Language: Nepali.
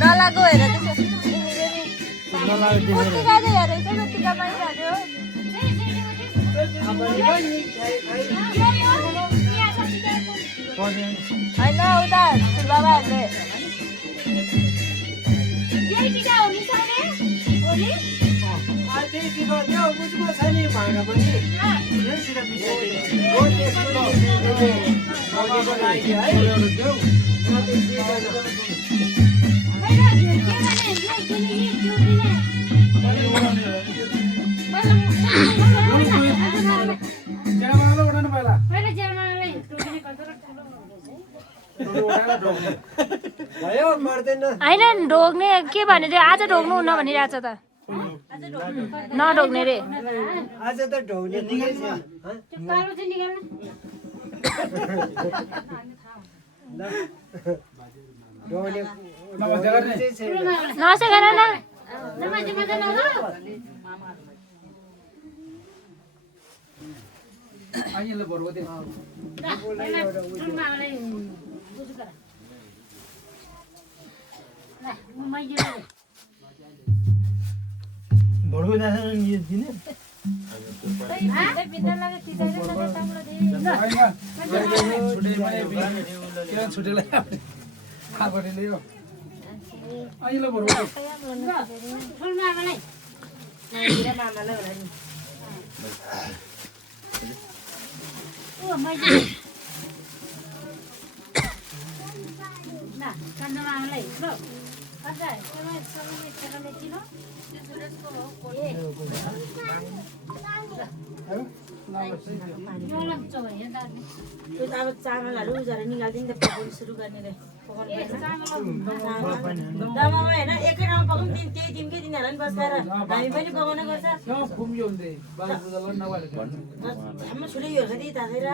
नलागो हेर पुस्तिका चाहिँ हेरेको छ पुस्तिका पाइहाल्यो होइन उता बाबाहरूले होइन ढोग्ने के भने चाहिँ आज ढोग्नु हुन्न भनिरहेछ त नढोग्ने रे आज त ढोग्ने निकै छ नमस्ते गर न भड्को जान्छ नि दिने अब चामलहरू उजाएर निकाल्दिनु त पकाउनु सुरु गर्ने रे दमामा होइन एकै ठाउँमा पकाउनु त्यही टिमकै तिनीहरूलाई पनि बस्दा हामी पनि पकाउने गर्छ छुट्टै यो साथी तातेर